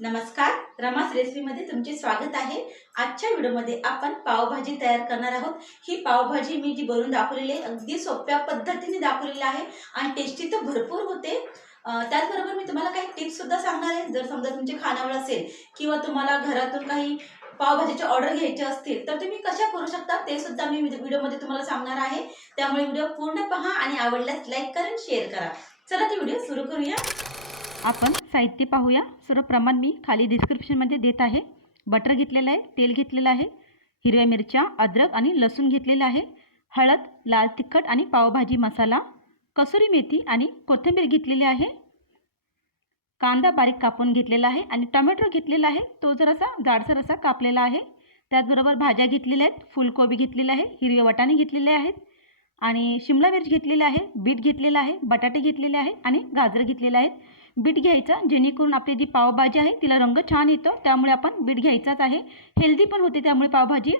नमस्कार रमास रेसिपीमध्ये तुमचे स्वागत आहे. आजच्या व्हिडिओमध्ये आपण पावभाजी तयार करणार आहोत. ही पावभाजी मी जी बनवून दाखवलेली आहे अगदी सोप्या पद्धतीने दाखवलेली आहे आणि टेस्टी तर भरपूर होते. त्याचबरोबर मी तुम्हाला काही टिप्स सुद्धा सांगणार आहे. जर समजा तुमचे खानावळ असेल किंवा तुम्हाला घरातून काही पावभाजीचे ऑर्डर घ्यायचे असतील तर तुम्ही कशा करू शकता ते सुद्धा मी व्हिडिओमध्ये तुम्हाला सांगणार आहे. त्यामुळे व्हिडिओ पूर्ण पहा आणि आवडल्यास लाईक करा शेअर करा. चला ते व्हिडिओ सुरू करूया. आपण साहित्य पाहूया. सर्व प्रमाण मी खाली डिस्क्रिप्शनमध्ये देत आहे. बटर घेतलेलं आहे तेल घेतलेलं आहे हिरव्या मिरच्या अद्रक आणि लसूण घेतलेलं आहे हळद लाल तिखट आणि पावभाजी मसाला कसुरी मेथी आणि कोथिंबीर घेतलेली आहे. कांदा बारीक कापून घेतलेला आहे आणि टोमॅटो घेतलेला आहे. तो जरासा जाडसर असा कापलेला आहे. त्याचबरोबर भाज्या घेतलेल्या आहेत फुलकोबी घेतलेली आहे हिरवे वाटाणे घेतलेले आहेत आणि शिमला मिरच घेतलेली आहे बीट घेतलेलं आहे बटाटे घेतलेले आहे आणि गाजर घेतलेले आहेत. बीट घ्यायचं जेणेकरून आपली जी पावभाजी आहे तिला रंग छान येतो. त्यामुळे आपण बीट घ्यायचाच आहे. हेल्दी पण होते त्यामुळे पावभाजी.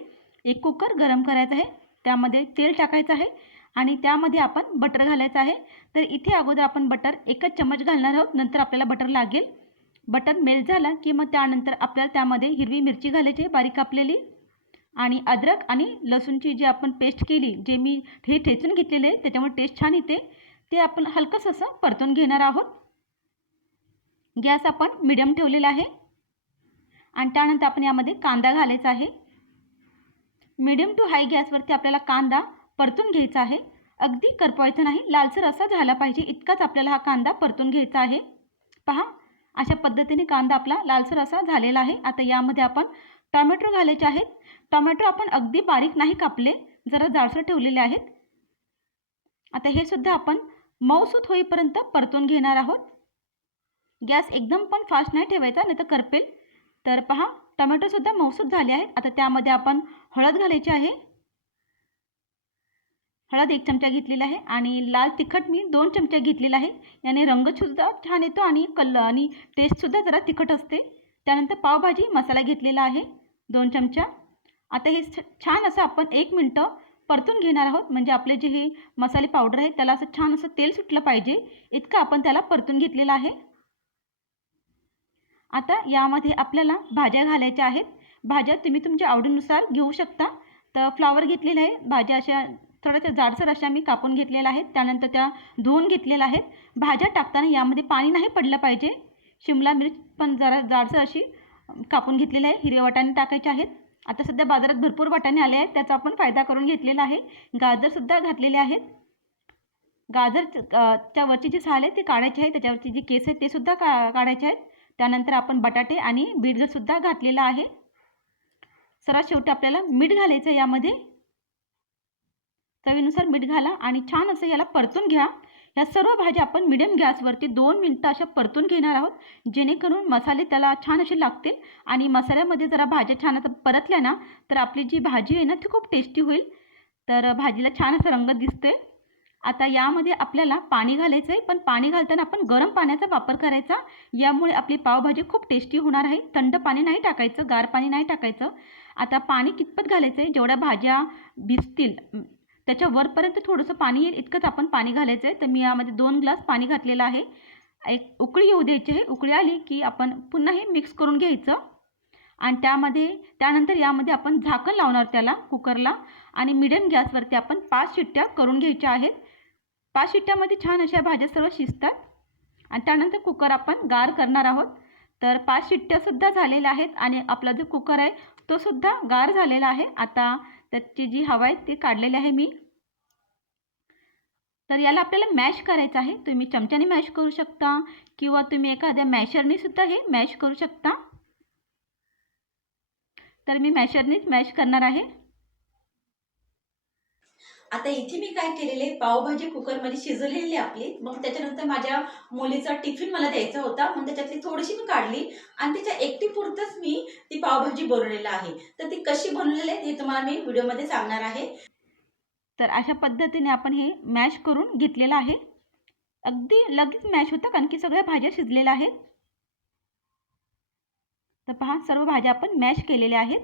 एक कुकर गरम करायचं आहे. त्यामध्ये तेल टाकायचं आहे. आणि त्यामध्ये आपण बटर घालायचं आहे. तर इथे अगोदर आपण बटर एकच चम्मच घालणार आहोत. नंतर आपल्याला बटर लागेल. बटर मेल्ट झाला की मग त्यानंतर आपल्याला त्यामध्ये हिरवी मिरची घालायची आहे बारीक कापलेली. आणि अद्रक आणि लसूणची जी आपण पेस्ट केली जे मी हे ठेचून घेतलेले आहे त्याच्यामुळे टेस्ट छान येते. ते आपण हलकंसं असं परतून घेणार आहोत. गॅस आपण मिडियम ठेवलेला आहे. आणि त्यानंतर आपण यामध्ये कांदा घालायचा आहे. मिडियम टू हाय गॅसवरती आपल्याला कांदा परतून घ्यायचा आहे. अगदी करपवायचा नाही लालसर असा झाला पाहिजे इतकाच आपल्याला हा कांदा परतून घ्यायचा आहे. पहा अशा पद्धतीने कांदा आपला लालसर असा झालेला आहे. आता यामध्ये आपण टोमॅटो घालायचे आहेत. टोमॅटो आपण अगदी बारीक नाही कापले जरा जाडसर ठेवलेले आहेत. आता हे सुद्धा आपण मऊसूत होईपर्यंत परतून घेणार आहोत. गॅस एकदम पण फास्ट नाही ठेवायचा नाही तर करपेल. तर पहा टोमॅटोसुद्धा मऊसूत झाले आहेत. आता त्यामध्ये आपण हळद घालायची आहे. हळद एक चमचा घेतलेला आहे आणि लाल तिखट मी दोन चमच्या घेतलेला आहे. याने रंगसुद्धा छान येतो आणि कल आणि टेस्टसुद्धा जरा तिखट असते. त्यानंतर पावभाजी मसाला घेतलेला आहे दोन चमचा. आता हे छ- छान असं आपण एक मिनटं परतून घेणार आहोत. म्हणजे आपले जे हे मसाले पावडर आहे त्याला असं छान असं तेल सुटलं पाहिजे. इतकं आपण त्याला परतून घेतलेलं आहे. आता यामध्ये आपल्याला भाज्या घालायच्या आहेत. भाज्या तुम्ही तुमच्या आवडीनुसार घेऊ शकता. तर फ्लावर घेतलेले आहे. भाज्या अशा थोड्याशा जाडसर अशा मी कापून घेतलेल्या आहेत. त्यानंतर त्या धुवून घेतलेल्या आहेत. भाज्या टाकताना यामध्ये पाणी नाही पडलं पाहिजे. शिमला मिरच पण जरा जाडसर अशी कापून घेतलेली आहे. हिरवे वाटाणे टाकायचे आहेत. आता सध्या बाजारात भरपूर वाटाणे आले आहेत. त्याचा आपण फायदा करून घेतलेला आहे. गाजरसुद्धा घातलेले आहेत. गाजर च्या वरची जी साल आहे ती काढायची आहे. त्याच्यावरची जी केस आहेत ते सुद्धा का काढायचे आहेत. त्यानंतर आपण बटाटे आणि बीटसुद्धा घातलेला आहे सर्वात शेवटी आपल्याला मीठ घालायचं आहे यामध्ये. चवीनुसार मीठ घाला आणि छान असं याला परतून घ्या. या सर्व भाज्या आपण मिडियम गॅसवरती दोन मिनटं अशा परतून घेणार आहोत जेणेकरून मसाले त्याला छान असे लागतील आणि मसाल्यामध्ये जरा भाज्या छान आता परतल्या ना तर आपली जी भाजी आहे ना ती खूप टेस्टी होईल. तर भाजीला छान असा रंग दिसतोय. आता यामध्ये आपल्याला पाणी घालायचं आहे पण पाणी घालताना आपण गरम पाण्याचा वापर करायचा. यामुळे आपली पावभाजी खूप टेस्टी होणार आहे. थंड पाणी नाही टाकायचं गार पाणी नाही टाकायचं. आता पाणी कितपत घालायचं आहे जेवढ्या भाज्या भिजतील त्याच्या वरपर्यंत थोडंसं पाणी येईल इतकंच आपण पाणी घालायचं आहे तर मी यामध्ये दोन ग्लास पाणी घातलेलं आहे. एक उकळी येऊ द्यायची आहे. उकळी आली की आपण पुन्हा हे मिक्स करून घ्यायचं. आणि त्यामध्ये त्यानंतर यामध्ये आपण झाकण लावणार त्याला कुकरला आणि मिडियम गॅसवरती आपण पाच शिट्ट्या करून घ्यायच्या आहेत. पाच शिट्ट्यामध्ये छान अशा भाज्या सर्व शिजतात. आणि त्यानंतर कुकर आपण गार करणार आहोत. तर पाच शिट्ट्यासुद्धा झालेल्या आहेत आणि आपला जो कुकर आहे तो सुद्धा गार झालेला आहे. आता त्याची जी हवा आहे ती काढलेली आहे मी. तर याला आपल्याला मॅश करायचं आहे. तुम्ही चमच्याने मॅश करू शकता किंवा तुम्ही एखाद्या मॅशरने सुद्धा हे मॅश करू शकता. तर मी मॅशरनेच मॅश करणार आहे. आता इथे मी काय केलेले पावभाजी कुकरमध्ये शिजवलेली आपली मग त्याच्यानंतर माझ्या मुलीचा टिफिन मला द्यायचा होता मग त्याच्यातली थोडीशी मी काढली आणि त्याच्या एकटी पुरतच मी ती पावभाजी बनवलेलं आहे. तर ती कशी बनवलेली आहे ते तुम्हाला मी व्हिडिओमध्ये सांगणार आहे. तर अशा पद्धतीने आपण हे मॅश करून घेतलेलं आहे. अगदी लगेच मॅश होतं कारण की सगळ्या भाज्या शिजलेल्या आहेत. तर पहा सर्व भाज्या आपण मॅश केलेल्या आहेत.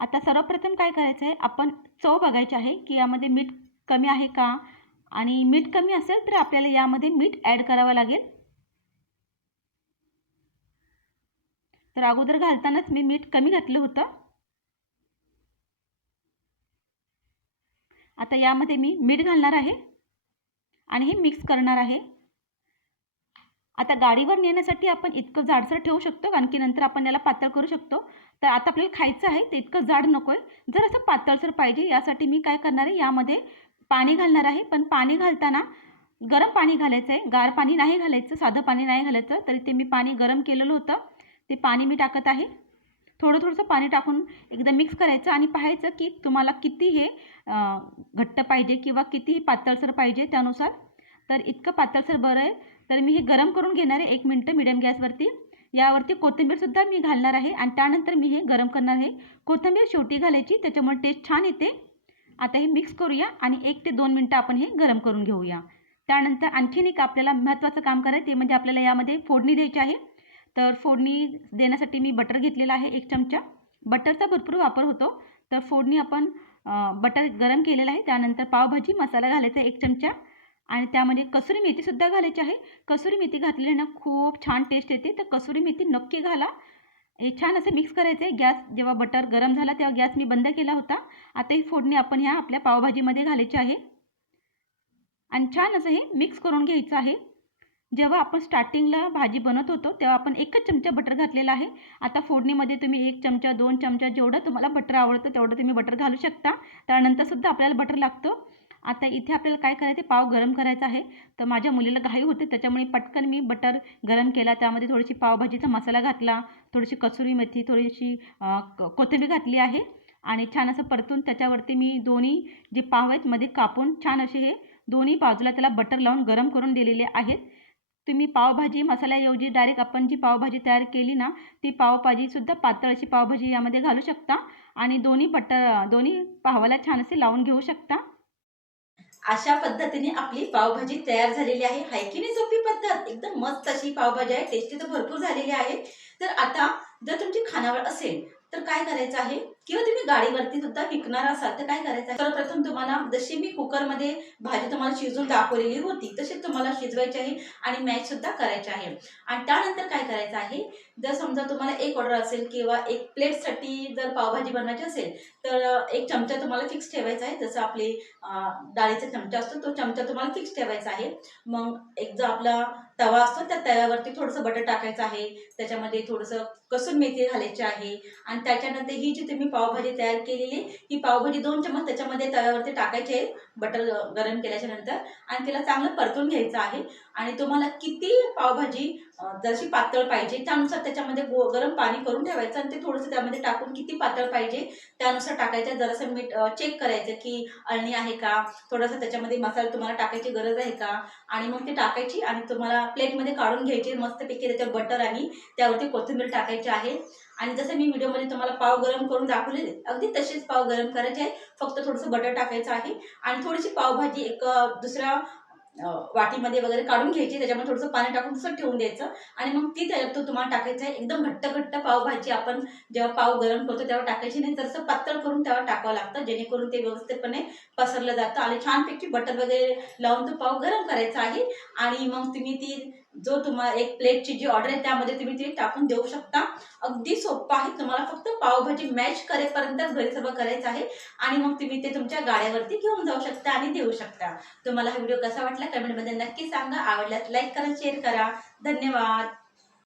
आता सर्वप्रथम काय करायचं आहे? आपण चव बघायची आहे की यामध्ये मीठ कमी आहे का? आणि मीठ कमी असेल तर आपल्याला यामध्ये मीठ ॲड करावं लागेल. तर अगोदर घालतानाच मी मीठ कमी घातलं होतं. आता यामध्ये मी मीठ घालणार आहे आणि हे मिक्स करणार आहे. आता गाडीवर नेण्यासाठी आपण इतकं जाडसर ठेवू शकतो कारण की नंतर आपण याला पातळ करू शकतो. तर आता आपल्याला खायचं आहे ते इतकं जाड नको आहे जर असं पातळसर पाहिजे. यासाठी मी काय करणार आहे यामध्ये पाणी घालणार आहे. पण पाणी घालताना गरम पाणी घालायचं आहे गार पाणी नाही घालायचं साधं पाणी नाही घालायचं. तरी ते मी पाणी गरम केलेलं होतं. ते पाणी मी टाकत आहे. थोडं थोडंसं पाणी टाकून एकदा मिक्स करायचं आणि पाहायचं की तुम्हाला किती हे घट्ट पाहिजे किंवा किती पातळसर पाहिजे त्यानुसार. तर इतकं पातळसर बरं आहे. तर मी हे गरम करून घेणार आहे एक मिनटं मिडियम गॅसवरती यावरती कोथिंबीरसुद्धा मी घालणार आहे आणि त्यानंतर मी हे गरम करणार आहे. कोथिंबीर शेवटी घालायची त्याच्यामुळे टेस्ट छान येते. आता हे मिक्स करूया आणि एक ते दोन मिनटं आपण हे गरम करून घेऊया. त्यानंतर आणखीन एक आपल्याला महत्त्वाचं काम करायचं ते म्हणजे आपल्याला यामध्ये फोडणी द्यायची आहे. तर फोडणी देण्यासाठी मी बटर घेतलेला आहे एक चमचा. बटरचा भरपूर वापर होतो. तर फोडणी आपण बटर गरम केलेलं आहे. त्यानंतर पावभाजी मसाला घालायचा एक चमचा. आणि त्यामध्ये कसुरी मेथीसुद्धा घालायची आहे. कसुरी मेथी घातलेली ना खूप छान टेस्ट येते. तर कसुरी मेथी नक्की घाला. हे छान असं मिक्स करायचं आहे गॅस जेव्हा बटर गरम झाला तेव्हा गॅस मी बंद केला होता. आता ही फोडणी आपण ह्या आपल्या पावभाजीमध्ये घालायची आहे. आणि छान असं हे मिक्स करून घ्यायचं आहे. जेव्हा आपण स्टार्टिंगला भाजी बनवत होतो तेव्हा आपण एकच चमचा बटर घातलेला आहे. आता फोडणीमध्ये तुम्ही एक चमचा दोन चमचा जेवढं तुम्हाला बटर आवडतं तेवढं तुम्ही बटर घालू शकता. त्यानंतरसुद्धा आपल्याला बटर लागतो. आता इथे आपल्याला काय करायचं पाव गरम करायचा आहे. तर माझ्या मुलीला घाई होते त्याच्यामुळे पटकन मी बटर गरम केला. त्यामध्ये थोडीशी पावभाजीचा मसाला घातला थोडीशी कसुरी मेथी थोडीशी कोथिंबीर घातली आहे. आणि छान असं परतून त्याच्यावरती मी दोन्ही जे पाव आहेत मध्ये कापून छान असे हे दोन्ही बाजूला त्याला बटर लावून गरम करून दिलेले आहेत. तुम्ही पावभाजी मसाल्याऐवजी डायरेक्ट आपण जी पावभाजी तयार केली ना ती पावभाजीसुद्धा पातळ अशी पावभाजी यामध्ये घालू शकता. आणि दोन्ही बटर दोन्ही पावाला छान असे लावून घेऊ शकता. अशा पद्धतीने आपली पावभाजी तयार झालेली आहे. हाय की नाही सोपी पद्धत? एकदम मस्त अशी पावभाजी आहे. टेस्टी तर भरपूर झालेली आहे. तर आता जर तुमची खानावळ असेल तर काय करायचं आहे? किंवा तुम्ही गाडीवरती सुद्धा विकणार असाल तर काय करायचं आहे? सर्वप्रथम तुम्हाला जशी मी कुकरमध्ये भाजी तुम्हाला शिजून दाखवलेली होती तशी तुम्हाला शिजवायची आहे आणि मॅच सुद्धा करायची आहे. आणि त्यानंतर काय करायचं आहे? जर समजा तुम्हाला एक ऑर्डर असेल किंवा एक प्लेटसाठी जर पावभाजी बनवायची असेल तर एक चमचा तुम्हाला फिक्स ठेवायचा आहे. जसं आपले डाळीचा चमचा असतो तो चमचा तुम्हाला फिक्स ठेवायचा आहे. मग एक जो आपला तवा असतो त्या तव्यावरती थोडंसं बटर टाकायचं आहे. त्याच्यामध्ये थोडंसं कसून मेथी घालायची आहे. आणि त्याच्यानंतर ही जी तुम्ही पावभाजी तयार केलेली ही पावभाजी दोन चमच त्याच्यामध्ये तव्यावरती टाकायची आहे. बटर गरम केल्याच्यानंतर आणि तिला चांगलं परतून घ्यायचं आहे. आणि तुम्हाला किती पावभाजी जशी पातळ पाहिजे त्यानुसार त्याच्यामध्ये गो गरम पाणी करून ठेवायचं आणि ते थोडंसं त्यामध्ये टाकून किती पातळ पाहिजे त्यानुसार टाकायचं. जरासं मीठ चेक करायचं की अळणी आहे का? थोडासा त्याच्यामध्ये मसाला तुम्हाला टाकायची गरज आहे का? आणि मग ते टाकायची आणि तुम्हाला प्लेटमध्ये काढून घ्यायची. मस्तपैकी त्याच्यावर बटर आणि त्यावरती कोथिंबीर टाकायची आहे. आणि जसं मी व्हिडिओमध्ये तुम्हाला पाव गरम करून दाखवलेले अगदी तसेच पाव गरम करायचे आहे फक्त थोडंसं बटर टाकायचं आहे आणि थोडीशी पावभाजी एक दुसऱ्या वाटीमध्ये वगैरे काढून घ्यायची त्याच्यामध्ये थोडंसं पाणी टाकून तसं ठेवून द्यायचं. आणि मग ती त्याच्यात तो तुम्हाला टाकायचं आहे. एकदम घट्ट घट्ट पावभाजी आपण जेव्हा पाव गरम करतो तेव्हा टाकायची नाही. तसं पातळ करून तेव्हा टाकावं लागतं जेणेकरून ते व्यवस्थितपणे पसरलं जातं. आणि छानपैकी बटर वगैरे लावून तो पाव गरम करायचा आहे. आणि मग तुम्ही ती जो तुम्हाला एक प्लेटची जी ऑर्डर आहे त्यामध्ये तुम्ही ती टाकून देऊ शकता. अगदी सोपं आहे. तुम्हाला फक्त पावभाजी मॅच करेपर्यंत घरी सर्व करायचं आहे. आणि मग तुम्ही ते तुमच्या गाड्यावरती घेऊन जाऊ शकता आणि देऊ शकता. तुम्हाला हा व्हिडिओ कसा वाटला कमेंटमध्ये नक्की सांगा. आवडल्यास लाईक करा शेअर करा. धन्यवाद.